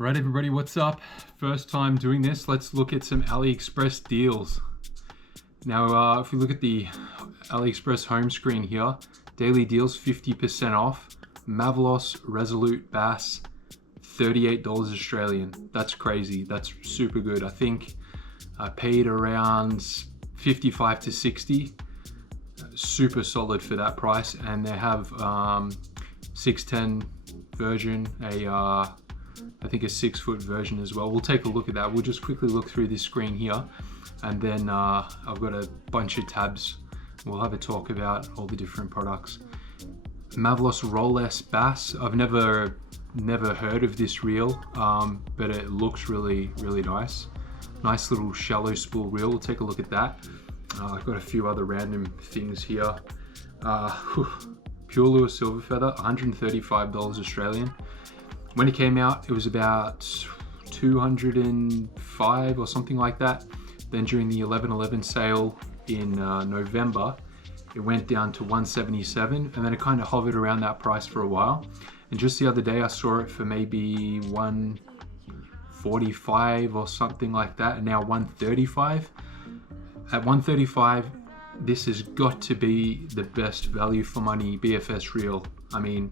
Alright everybody, what's up? First time doing this, let's look at some AliExpress deals. Now if we look at the AliExpress home screen here, daily deals 50% off, Mavllos Resolute Bass, $38 Australian. That's crazy, that's super good. I think I paid around 55 to 60, super solid for that price. And they have 610 version, I think a 6-foot version as well. We'll take a look at that. We'll just quickly look through this screen here, and then I've got a bunch of tabs. We'll have a talk about all the different products. Mavllos Roll-less Bass. I've never heard of this reel, but it looks really nice. Nice little shallow spool reel. We'll take a look at that. I've got a few other random things here. Purelure Silver Feather, $135 Australian. When it came out, it was about 205 or something like that. Then during the 11/11 sale in November, it went down to 177, and then it kind of hovered around that price for a while. And just the other day, I saw it for maybe 145 or something like that, and now 135. At 135, this has got to be the best value for money BFS reel. I mean,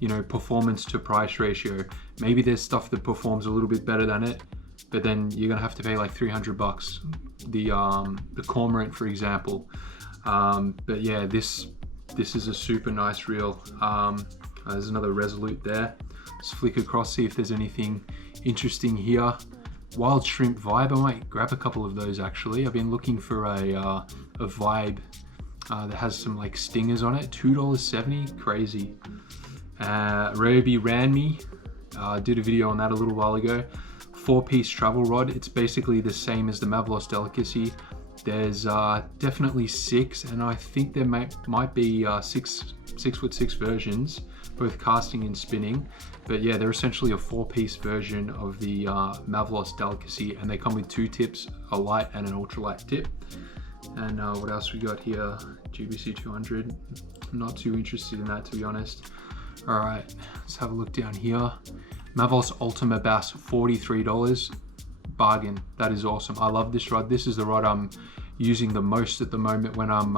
you know, performance to price ratio. Maybe there's stuff that performs a little bit better than it, but then you're gonna have to pay like 300 bucks. The Cormorant, for example. But yeah, this is a super nice reel. There's another Resolute there. Let's flick across, see if there's anything interesting here. Wild Shrimp Vibe, I might grab a couple of those actually. I've been looking for a Vibe that has some like stingers on it. $2.70, crazy. Ryobi Ranmi, did a video on that a little while ago. 4-piece travel rod. It's basically the same as the Mavllos Delicacy. There's definitely 6, and I think there might be 6'6" versions, both casting and spinning. But yeah, they're essentially a 4-piece version of the Mavllos Delicacy, and they come with 2 tips, a light and an ultralight tip. And what else we got here? GBC 200. I'm not too interested in that, to be honest. All right, let's have a look down here. Mavllos Ultima Bass, $43, bargain. That is awesome. I love this rod. This is the rod I'm using the most at the moment when I'm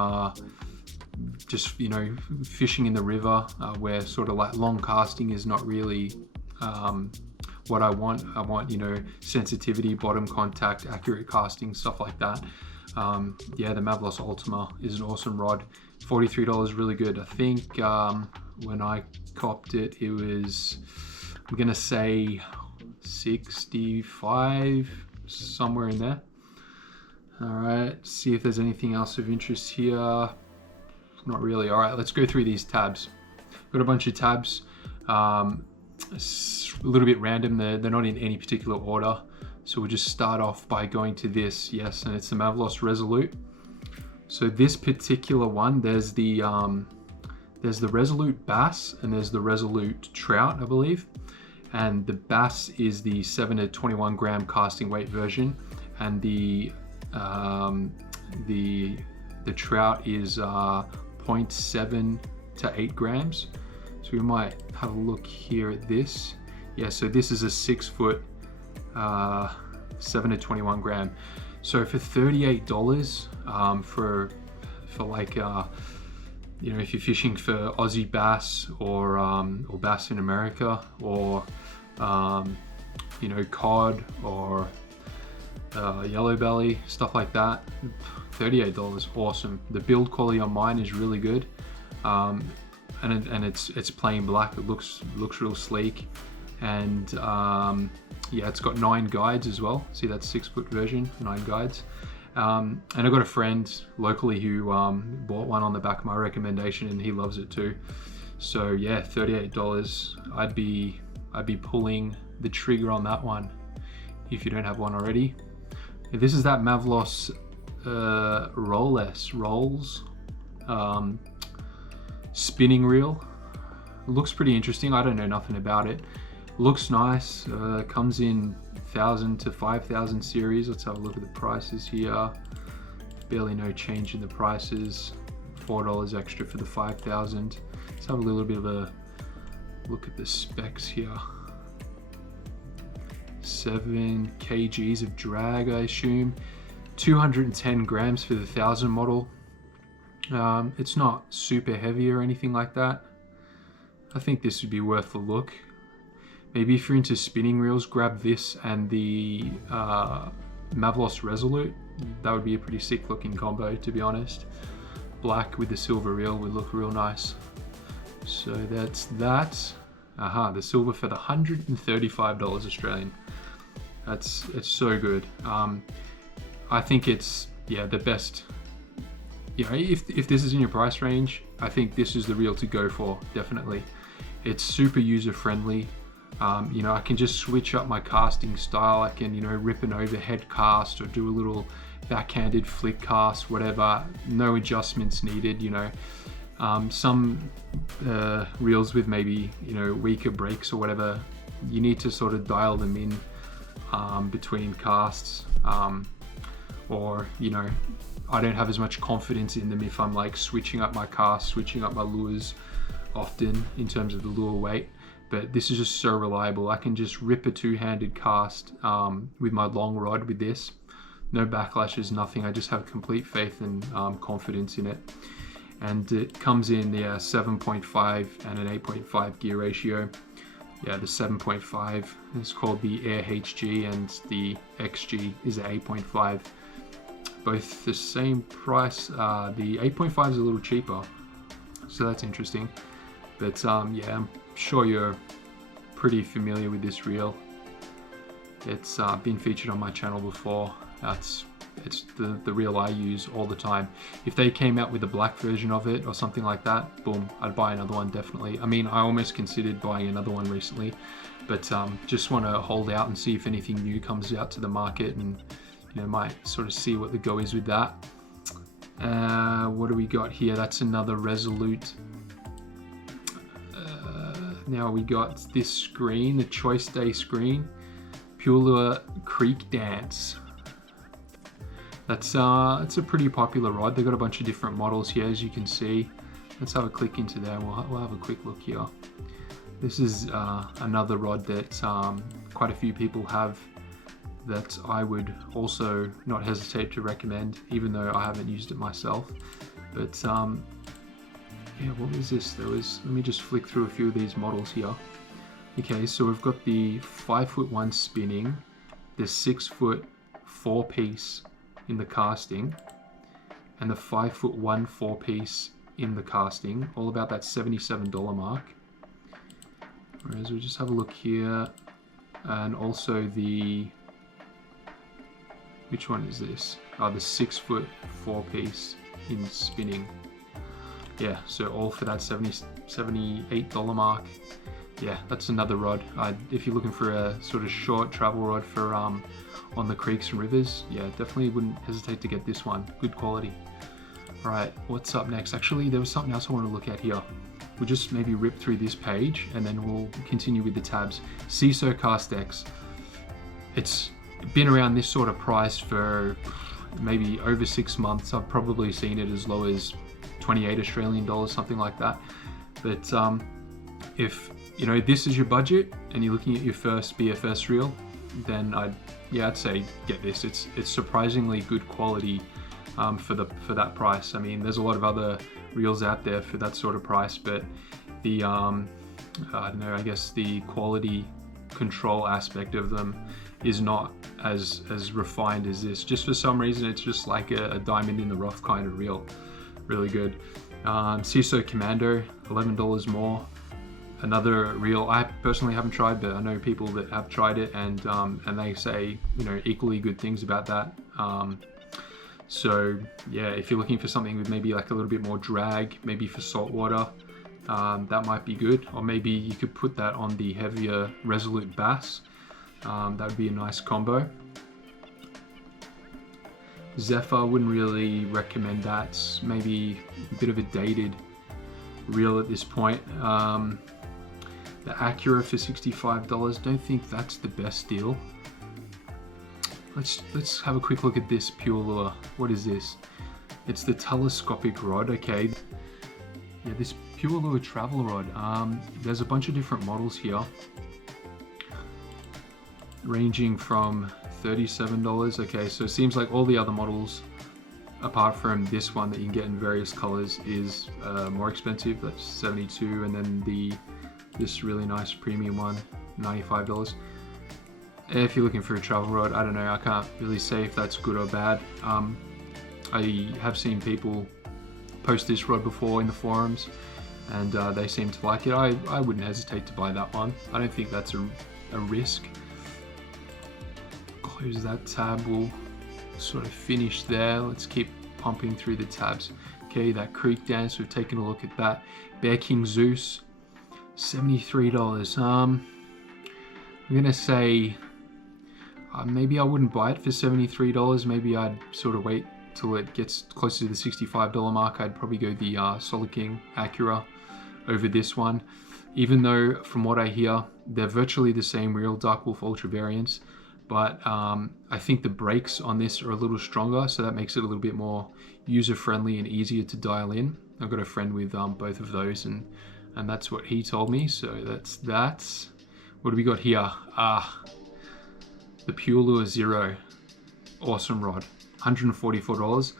just, you know, fishing in the river, where sort of like long casting is not really what I want. I want, you know, sensitivity, bottom contact, accurate casting, stuff like that. Yeah, the Mavllos Ultima is an awesome rod. $43, really good. I think when I copped it, it was, I'm gonna say 65, somewhere in there. All right, see if there's anything else of interest here. Not really. All right, let's go through these tabs. Got a bunch of tabs. It's a little bit random. They're not in any particular order. So we'll just start off by going to this. Yes, and it's the Mavllos Resolute. So this particular one, there's the Resolute Bass and there's the Resolute Trout, I believe. And the Bass is the 7 to 21 gram casting weight version, and the Trout is 0.7 to 8 grams. So we might have a look here at this. Yeah, so this is a 6-foot, 7 to 21 gram. So for $38, for like, you know, if you're fishing for Aussie bass or bass in America, or you know, cod or yellow belly, stuff like that, $38, awesome. The build quality on mine is really good, and it's plain black. It looks real sleek, and yeah, it's got 9 guides as well. See, that's 6-foot version, 9 guides. And I've got a friend locally who bought one on the back of my recommendation, and he loves it too. So yeah, $38. I'd be pulling the trigger on that one if you don't have one already. This is that Mavllos Rolls spinning reel. It looks pretty interesting. I don't know nothing about it. Looks nice. Comes in 1,000 to 5,000 series. Let's have a look at the prices here. Barely no change in the prices. $4 extra for the 5,000. Let's have a little bit of a look at the specs here. 7 kgs of drag, I assume. 210 grams for the 1000 model. It's not super heavy or anything like that. I think this would be worth a look. Maybe if you're into spinning reels, grab this and the Mavllos Resolute. That would be a pretty sick looking combo, to be honest. Black with the silver reel would look real nice. So that's that. Aha, the silver for the $135 Australian. It's so good. I think it's, yeah, the best. You know, if this is in your price range, I think this is the reel to go for, definitely. It's super user friendly. You know, I can just switch up my casting style. I can, you know, rip an overhead cast or do a little backhanded flick cast, whatever. No adjustments needed, you know. Some reels with maybe, you know, weaker brakes or whatever, you need to sort of dial them in between casts. Or, you know, I don't have as much confidence in them if I'm like switching up my cast, switching up my lures often in terms of the lure weight. But this is just so reliable. I can just rip a two-handed cast with my long rod with this. No backlashes, nothing. I just have complete faith and confidence in it. And it comes in the 7.5 and an 8.5 gear ratio. Yeah, the 7.5 is called the Air HG and the XG is the 8.5. Both the same price. The 8.5 is a little cheaper, so that's interesting. But yeah, I'm sure you're pretty familiar with this reel. It's been featured on my channel before. It's the reel I use all the time. If they came out with a black version of it or something like that, boom, I'd buy another one, definitely. I mean, I almost considered buying another one recently, but just want to hold out and see if anything new comes out to the market, and you know, might sort of see what the go is with that. What do we got here? That's another Resolute. Now we got this screen, the Choice Day screen, Purelure Creek Dance. That's it's a pretty popular rod. They've got a bunch of different models here, as you can see. Let's have a click into there. We'll have a quick look here. This is another rod that quite a few people have, that I would also not hesitate to recommend, even though I haven't used it myself. But yeah, what was this? Let me just flick through a few of these models here. Okay, so we've got the 5'1" spinning, the 6' 4-piece in the casting, and the 5'1" 4-piece in the casting, all about that $77 mark. Whereas we'll just have a look here, and also the, which one is this? Oh, the 6' 4-piece in spinning. Yeah, so all for that $78 mark. Yeah, that's another rod. If you're looking for a sort of short travel rod for on the creeks and rivers, yeah, definitely wouldn't hesitate to get this one. Good quality. All right, what's up next? Actually, there was something else I want to look at here. We'll just maybe rip through this page and then we'll continue with the tabs. CISO Cast X. It's been around this sort of price for maybe over 6 months. I've probably seen it as low as 28 Australian dollars, something like that. But if you know this is your budget and you're looking at your first BFS reel, then I'd say get this. It's surprisingly good quality for that price. I mean, there's a lot of other reels out there for that sort of price, but the I don't know, I guess the quality control aspect of them is not as refined as this. Just for some reason, it's just like a diamond in the rough kind of reel. Really good. CISO Commando, $11 more. Another reel I personally haven't tried, but I know people that have tried it, and they say, you know, equally good things about that. So yeah, if you're looking for something with maybe like a little bit more drag, maybe for saltwater, that might be good. Or maybe you could put that on the heavier Resolute bass. That would be a nice combo. Zephyr, wouldn't really recommend that. It's maybe a bit of a dated reel at this point. The Acura for $65, don't think that's the best deal. Let's have a quick look at this Purelure. What is this? It's the telescopic rod. Okay, yeah, this Purelure travel rod. There's a bunch of different models here. ranging from $37. Okay, so it seems like all the other models, apart from this one that you can get in various colors, is more expensive. That's $72, and then this really nice premium one, $95. If you're looking for a travel rod, I don't know, I can't really say if that's good or bad. I have seen people post this rod before in the forums, and they seem to like it. I wouldn't hesitate to buy that one. I don't think that's a risk. Close that tab, we'll sort of finish there. Let's keep pumping through the tabs. Okay, that Creek Dance, we've taken a look at that. Bear King Zeus, $73. I'm gonna say maybe I wouldn't buy it for $73. Maybe I'd sort of wait till it gets closer to the $65 mark. I'd probably go the Soloking Acura over this one, even though from what I hear they're virtually the same real Dark Wolf Ultra variants, but I think the brakes on this are a little stronger, so that makes it a little bit more user-friendly and easier to dial in. I've got a friend with both of those, and that's what he told me, so that's that. What do we got here? The Purelure Zero, awesome rod, $144.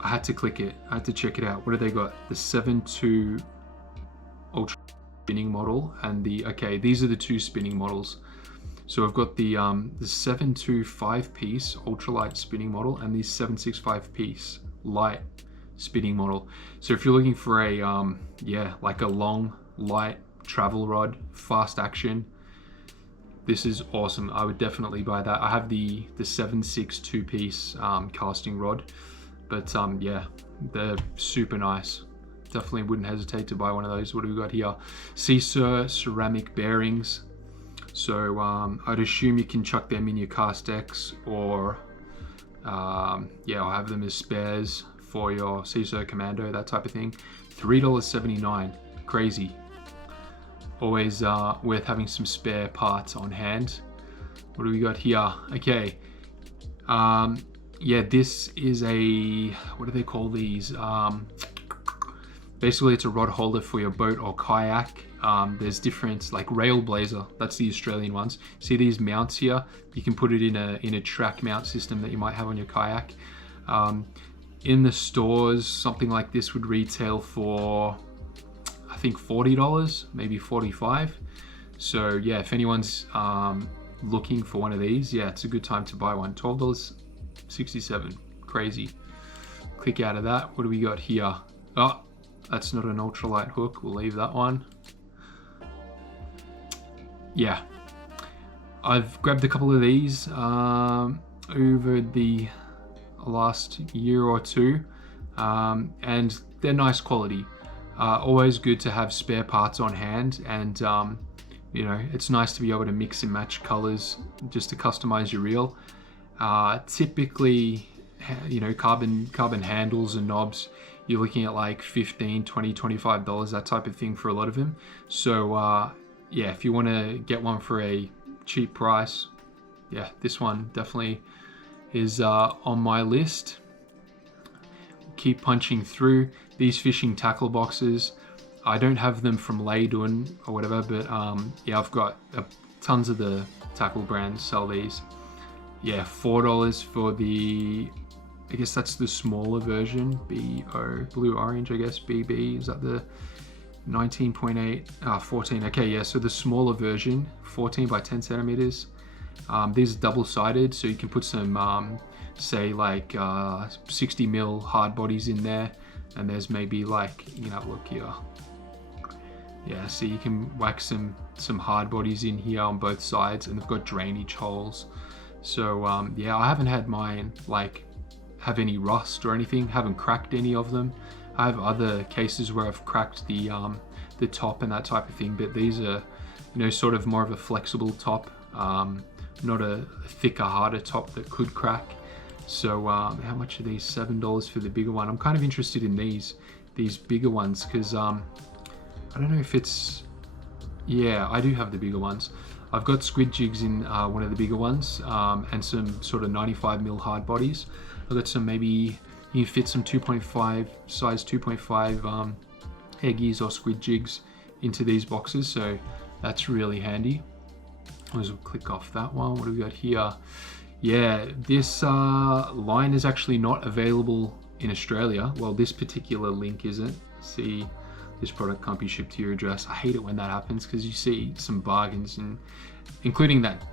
I had to click it, I had to check it out. What do they got? The 7.2 Ultra spinning model, and okay, these are the two spinning models. So I've got the 7.2 5-piece ultralight spinning model and the 7.6 5-piece light spinning model. So if you're looking for a like a long light travel rod, fast action, this is awesome. I would definitely buy that. I have the 7.6 2-piece casting rod, but yeah, they're super nice. Definitely wouldn't hesitate to buy one of those. What do we got here? Caesar ceramic bearings. So I'd assume you can chuck them in your Castex, or yeah, I'll have them as spares for your Caesar Commando, that type of thing. $3.79, crazy. Always worth having some spare parts on hand. What do we got here? Okay, yeah, this is a, what do they call these? Basically it's a rod holder for your boat or kayak. There's different, like Railblazer, that's the Australian ones. See these mounts here? You can put it in a track mount system that you might have on your kayak. In the stores, something like this would retail for, I think, $40, maybe $45. So yeah, if anyone's looking for one of these, yeah, it's a good time to buy one. $12.67, crazy. Click out of that. What do we got here? Oh, that's not an ultralight hook, we'll leave that one. Yeah, I've grabbed a couple of these over the last year or two, and they're nice quality. Always good to have spare parts on hand, and you know, it's nice to be able to mix and match colors just to customize your reel. Typically, you know, carbon handles and knobs, you're looking at like $15, $20, $25, that type of thing for a lot of them. So yeah, if you want to get one for a cheap price, yeah, this one definitely is on my list. Keep punching through these fishing tackle boxes. I don't have them from Leydun or whatever, but yeah, I've got tons of the tackle brands sell these. Yeah, $4 for the, I guess that's the smaller version, BO, blue orange, I guess, BB, is that the 19.8, 14, okay, yeah, so the smaller version, 14 by 10 centimeters. These are double-sided, so you can put some, say like 60 mil hard bodies in there, and there's maybe like, you know, look here. Yeah, so you can whack some hard bodies in here on both sides, and they've got drainage holes. So yeah, I haven't had mine like have any rust or anything, haven't cracked any of them. I have other cases where I've cracked the top and that type of thing, but these are, you know, sort of more of a flexible top, not a thicker, harder top that could crack. So how much are these? $7 for the bigger one. I'm kind of interested in these bigger ones, because I don't know if it's, yeah, I do have the bigger ones. I've got squid jigs in one of the bigger ones, and some sort of 95 mil hard bodies. I've got some, maybe you can fit some 2.5 size 2.5 eggies or squid jigs into these boxes, so that's really handy. Let's click off that one. What do we got here? Yeah, this line is actually not available in Australia. Well, this particular link isn't. See, this product can't be shipped to your address. I hate it when that happens because you see some bargains, and including that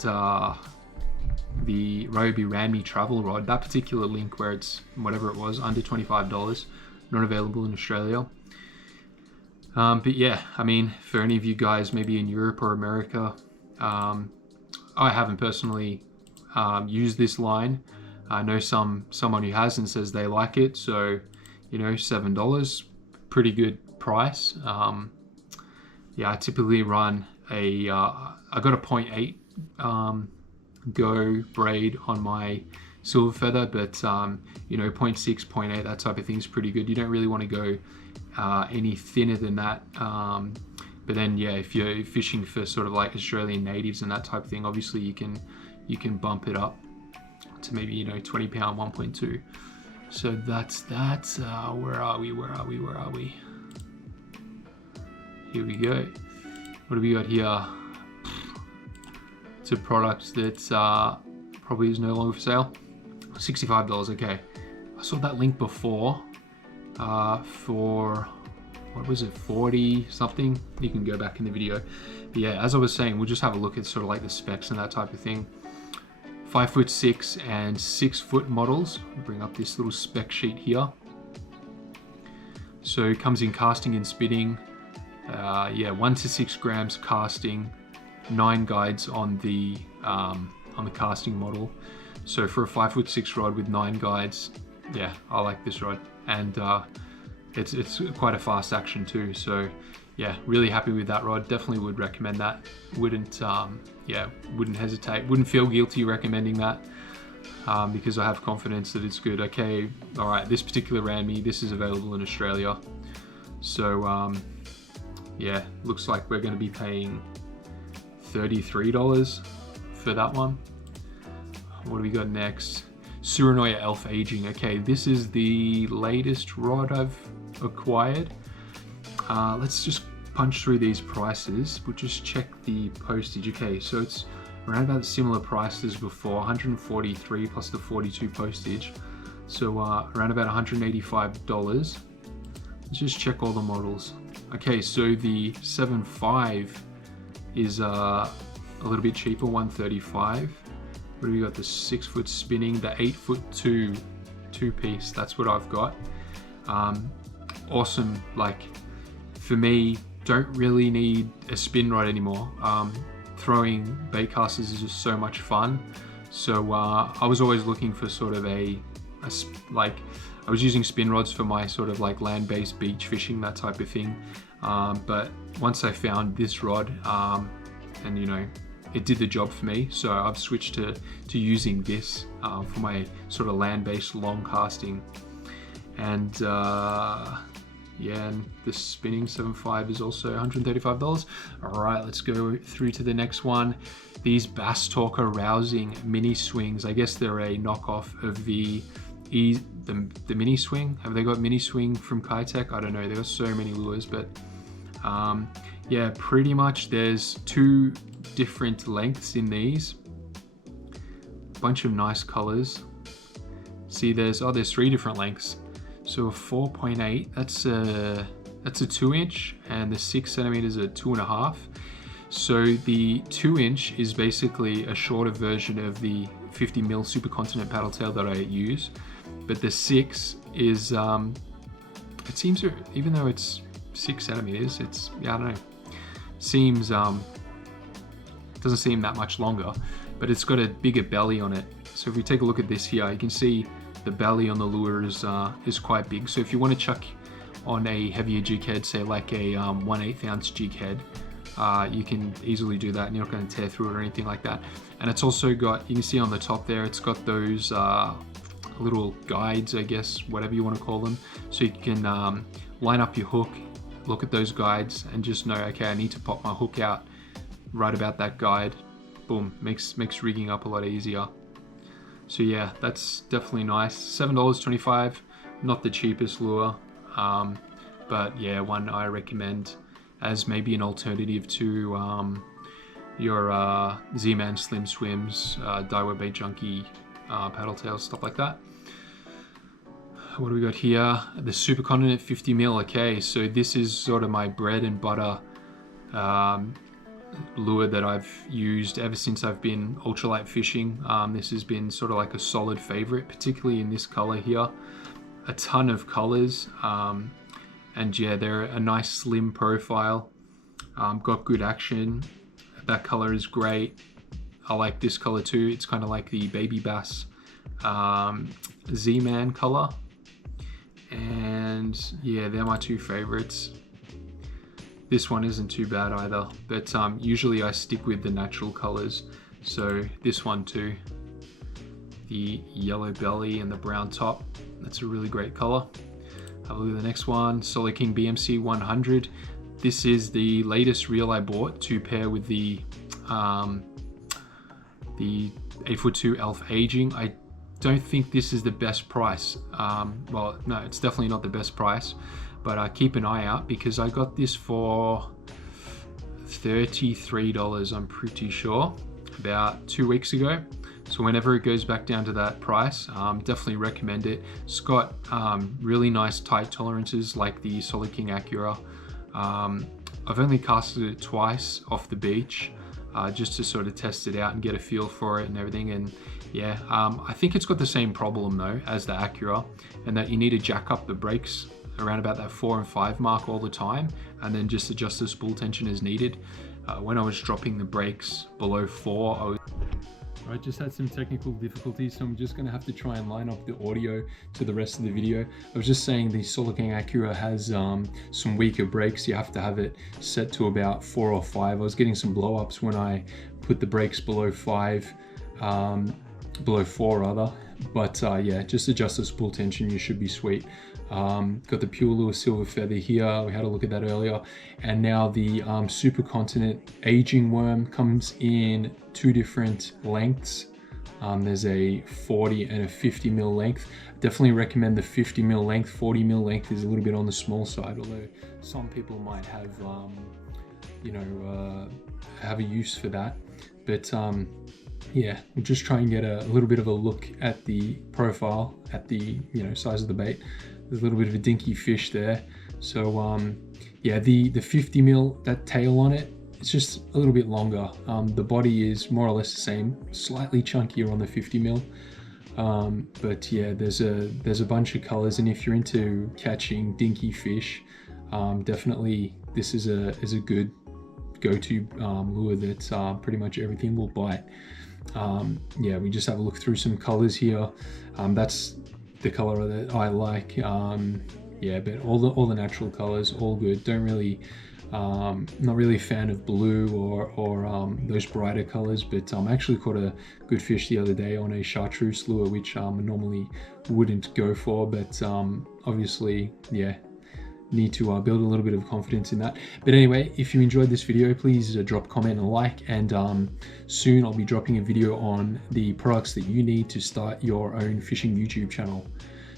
the Ryobi Ranmi travel rod. That particular link where it's whatever it was, under $25, not available in Australia. But yeah, I mean, for any of you guys maybe in Europe or America, I haven't personally used this line. I know someone who has and says they like it, so you know, $7, pretty good price. Yeah, I typically run a I got a 0.8 Go braid on my silver feather, but you know, 0.6, 0.8, that type of thing is pretty good. You don't really want to go any thinner than that. But then yeah, if you're fishing for sort of like Australian natives and that type of thing, obviously you can bump it up to maybe, you know, 20 pound 1.2. So that's that. Where are we? Here we go. What do we got here? It's a product that probably is no longer for sale. $65. Okay, I saw that link before for, what was it, 40 something? You can go back in the video. But yeah, as I was saying, we'll just have a look at sort of like the specs and that type of thing. 5'6" and 6' models. I'll bring up this little spec sheet here. So it comes in casting and spinning. Yeah, 1 to 6 grams casting, 9 guides on the casting model. So for a 5'6" rod with 9 guides, yeah, I like this rod, and it's quite a fast action too. So yeah, really happy with that rod. Definitely would recommend that. Wouldn't hesitate. Wouldn't feel guilty recommending that because I have confidence that it's good. Okay, all right. This particular Ranmi, this is available in Australia. So yeah, looks like we're going to be paying $33 for that one. What do we got next? Tsurinoya Elf Ajing. Okay, this is the latest rod I've acquired. Let's just punch through these prices. We'll just check the postage. Okay, so it's around about the similar price as before, 143 plus the 42 postage. So around about $185. Let's just check all the models. Okay, so the 7.5 is a little bit cheaper, 135. What do we got? The 6 foot spinning, the 8'2" 2-piece. That's what I've got. Awesome. Like, for me, don't really need a spin rod anymore. Throwing baitcasters is just so much fun. So I was always looking for sort of like, I was using spin rods for my sort of like land-based beach fishing, that type of thing. But once I found this rod, and you know, it did the job for me, so I've switched to using this for my sort of land-based long casting. And yeah, and the spinning 7.5 is also $135. All right, let's go through to the next one. These Bass Talker Rousing mini swings. I guess they're a knockoff of the mini swing. Have they got mini swing from Kitech? I don't know. They've got so many lures, but yeah, pretty much there's 2 different lengths in these. Bunch of nice colors. See, there's 3 different lengths. So a 4.8, that's a 2-inch, and the 6 centimeters are 2.5. So the 2-inch is basically a shorter version of the 50mm Supercontinent paddle tail that I use, but the 6 is it seems, even though it's 6 centimeters, it's, yeah, I don't know, seems doesn't seem that much longer, but it's got a bigger belly on it. So if we take a look at this here, you can see the belly on the lure is quite big. So if you want to chuck on a heavier jig head, say like a 1/8 ounce jig head, you can easily do that, and you're not going to tear through it or anything like that. And it's also got, you can see on the top there, it's got those little guides, I guess, whatever you want to call them. So you can line up your hook, look at those guides, and just know, okay, I need to pop my hook out right about that guide. Boom, makes rigging up a lot easier. So yeah, that's definitely nice. $7.25, not the cheapest lure, but yeah, one I recommend as maybe an alternative to your Z-Man Slim Swims, Daiwa Bait Junkie paddle tails, stuff like that. What do we got here? The Supercontinent 50mm. Okay, so this is sort of my bread and butter lure that I've used ever since I've been ultralight fishing. This has been sort of like a solid favorite, particularly in this color here. A ton of colors, and yeah, they're a nice slim profile. Got good action. That color is great. I like this color too. It's kind of like the Baby Bass Z-Man color. And yeah, they're my two favorites. This one isn't too bad either, but usually I stick with the natural colors. So this one too, the yellow belly and the brown top, that's a really great color. Have a look at the next one, Soloking BMC 100. This is the latest reel I bought to pair with the 8'2" Elf Ajing. I don't think this is the best price. Well, no, it's definitely not the best price, but keep an eye out because I got this for $33, I'm pretty sure, about 2 weeks ago. So whenever it goes back down to that price, definitely recommend it. It's got really nice tight tolerances like the Soloking Acura. I've only casted it twice off the beach, just to sort of test it out and get a feel for it and everything. And yeah, I think it's got the same problem though as the Acura, and that you need to jack up the brakes around about that 4 and 5 mark all the time, and then just adjust the spool tension as needed. When I was dropping the brakes below 4, I just had some technical difficulties, so I'm just going to have to try and line up the audio to the rest of the video. I was just saying the Soloking Acura has some weaker brakes. You have to have it set to about 4 or 5. I was getting some blow-ups when I put the brakes below 5, below 4 rather. But yeah, just adjust the spool tension, you should be sweet. Got the Purelure silver feather here, we had a look at that earlier. And now the Supercontinent Aging worm comes in 2 different lengths. There's a 40 and a 50mm length. Definitely recommend the 50mm length. 40mm length is a little bit on the small side, although some people might have, you know, have a use for that. But yeah, we'll just try and get a little bit of a look at the profile, at the, you know, size of the bait. There's a little bit of a dinky fish there. So yeah, the 50mm, that tail on it, it's just a little bit longer. The body is more or less the same, slightly chunkier on the 50mm. But yeah, there's a bunch of colors, and if you're into catching dinky fish, definitely this is a good go-to lure that pretty much everything will bite. Yeah, we just have a look through some colors here. That's the color that I like. Yeah, but all the natural colors, all good. Don't really, not really a fan of blue or those brighter colors, but I actually caught a good fish the other day on a chartreuse lure, which I normally wouldn't go for, but obviously, yeah, need to build a little bit of confidence in that. But anyway, if you enjoyed this video, please drop a comment and a like, and soon I'll be dropping a video on the products that you need to start your own fishing YouTube channel.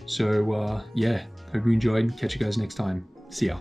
So yeah, hope you enjoyed. Catch you guys next time. See ya.